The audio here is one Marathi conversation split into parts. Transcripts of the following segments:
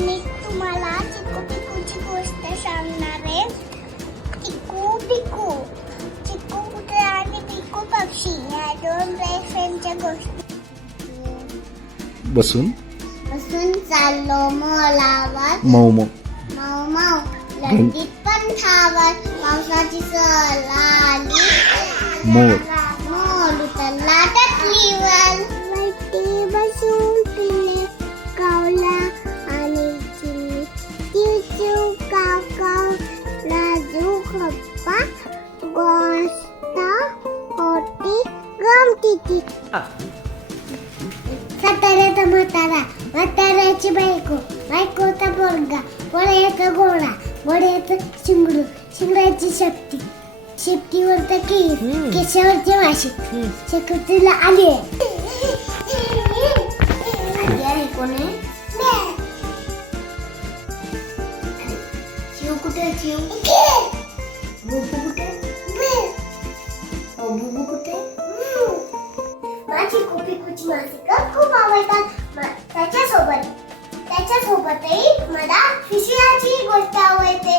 मी तुम्हाला चिकू पिकूची गोष्ट सांगणार आहे. चिकू पिकू चिकू कुत्रा आणि पिकू पक्षी या दोन बेस्ट फ्रेंडच्या गोष्टी. बसून. बसून चाललो मोलावर. मऊ मऊ. माऊ माऊ. लंडीत पण धावत. पावसाची आली. मोर. मोर. उतरला टपलीवर गमतीची साताऱ्याचा म्हातारा म्हाताऱ्याची बायको. बायकोचा पोरगा पोळ्याचा गोळा गोळ्याचं शिंगडू शिंगड्याची शक्ती शेपटीवर तर केस केसावरचे वाशी शकुतीला आली कोणी? शिव कुठे शिव? बुबू कुठे? बुबू कुठे? माझी कुपीकुची मासिकं खूप आवडतात. त्याच्यासोबत त्याच्यासोबतही मला विषयाची गोष्ट आवडते.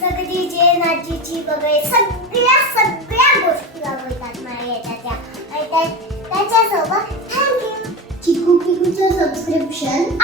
सगळीचे नाचीची वगैरे सगळ्या सगळ्या गोष्टी आवडतात मला याच्या त्याच्यासोबत थँक्यू चिकू पिकूचं सबस्क्रिप्शन